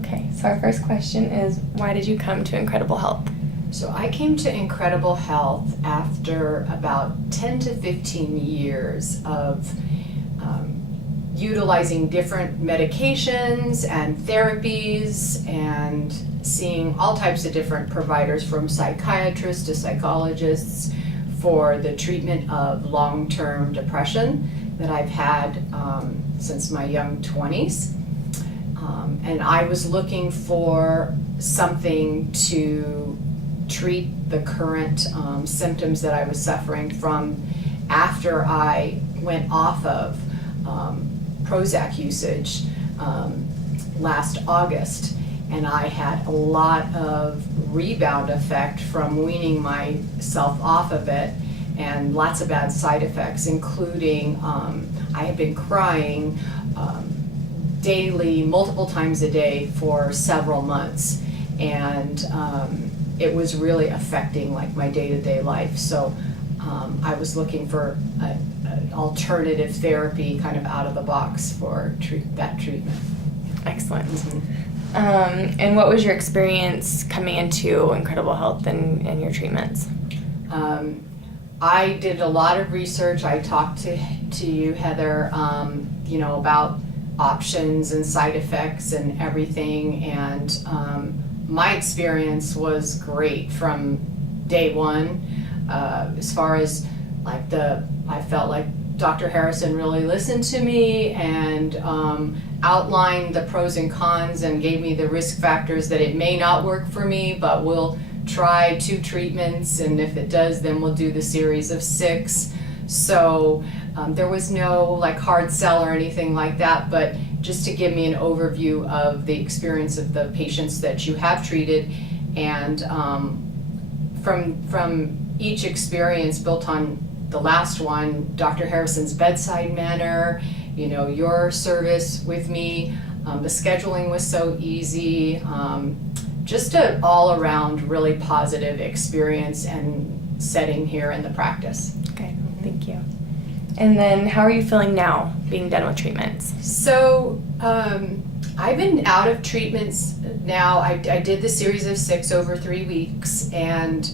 Okay, so our first question is, why did you come to Incredible Health? So I came to Incredible Health after about 10 to 15 years of utilizing different medications and therapies and seeing all types of different providers, from psychiatrists to psychologists, for the treatment of long-term depression that I've had since my young 20s. And I was looking for something to treat the current symptoms that I was suffering from after I went off of Prozac usage last August. And I had a lot of rebound effect from weaning myself off of it, and lots of bad side effects, including I had been crying daily, multiple times a day for several months, and it was really affecting like my day-to-day life. So I was looking for an alternative therapy, kind of out of the box for that treatment. Excellent. And what was your experience coming into Incredible Health and your treatments? I did a lot of research. I talked to you, Heather, about options and side effects and everything, and my experience was great from day one. As far as like I felt like Dr. Harrison really listened to me and outlined the pros and cons and gave me the risk factors that it may not work for me, but we'll try 2 treatments, and if it does, then we'll do the series of 6. So there was no like hard sell or anything like that, but just to give me an overview of the experience of the patients that you have treated, and from each experience built on the last one, Dr. Harrison's bedside manner, your service with me, the scheduling was so easy, just an all-around really positive experience and setting here in the practice. Okay, thank you. And then how are you feeling now, being done with treatments? So I've been out of treatments now. I did the series of 6 over 3 weeks, and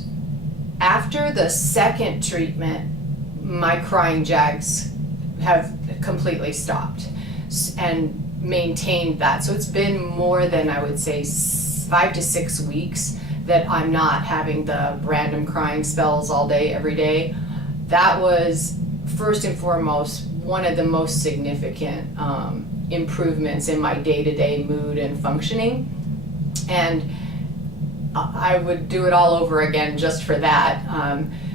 after the second treatment, my crying jags have completely stopped and maintained that. So it's been more than, I would say, 5 to 6 weeks that I'm not having the random crying spells all day, every day. That was, first and foremost, one of the most significant improvements in my day-to-day mood and functioning. And I would do it all over again just for that.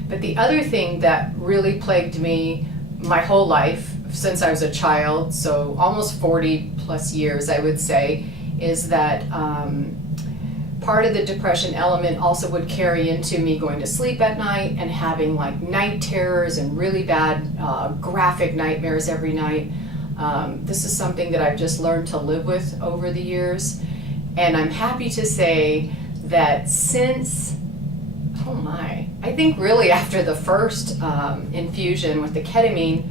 But the other thing that really plagued me my whole life, since I was a child, so almost 40 plus years, I would say, is that part of the depression element also would carry into me going to sleep at night and having like night terrors and really bad graphic nightmares every night. This is something that I've just learned to live with over the years. And I'm happy to say that since, I think really after the first infusion with the ketamine,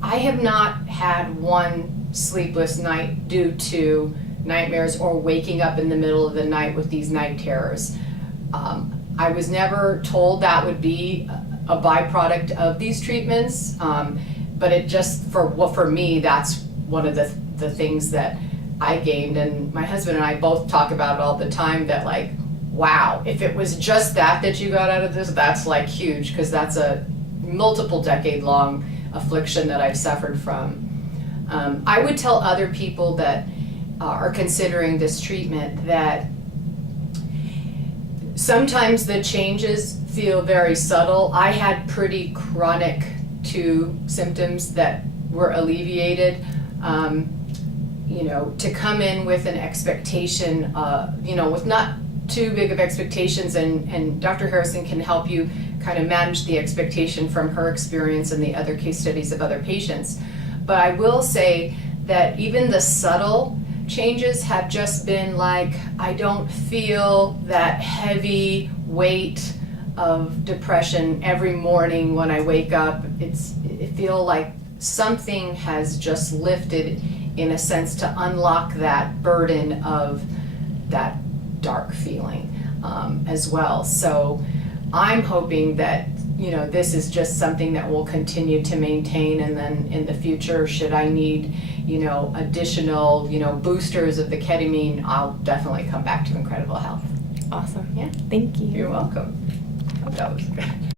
I have not had one sleepless night due to nightmares or waking up in the middle of the night with these night terrors. I was never told that would be a byproduct of these treatments, but it just, for me, that's one of the things that I gained. And my husband and I both talk about it all the time, that like, wow, if it was just that you got out of this, that's like huge, because that's a multiple decade long affliction that I've suffered from. I would tell other people that are considering this treatment that sometimes the changes feel very subtle. I had pretty chronic 2 symptoms that were alleviated. To come in with an expectation, with not too big of expectations, and Dr. Harrison can help you kind of manage the expectation from her experience and the other case studies of other patients. But I will say that even the subtle changes have just been like, I don't feel that heavy weight of depression every morning when I wake up. It feels like something has just lifted, in a sense, to unlock that burden of that dark feeling as well. So I'm hoping that, you know, this is just something that we'll continue to maintain, and then in the future, should I need, you know, additional, you know, boosters of the ketamine, I'll definitely come back to Incredible Health. Awesome. Yeah. Thank you. You're welcome. That was good.